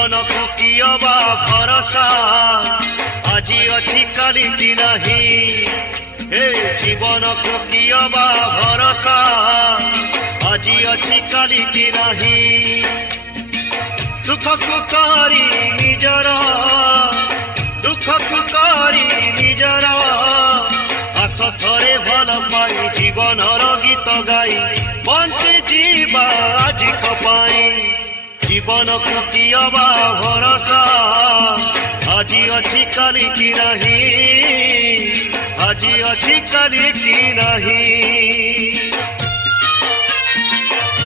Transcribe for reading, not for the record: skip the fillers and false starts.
जीवन को कियबा भरोसा आज अच्छी काली की नहीं हे जीवन को कियबा भरोसा आज अच्छी काली की नहीं सुख को करी निजर दुख को करी निजर आस थरे भल पाई जीवन गीत गाई बंचे जीवा आज कपाई जीवन को कियबा भरोसा आज अच्छी काली की नहीं आज अच्छी काली की नहीं।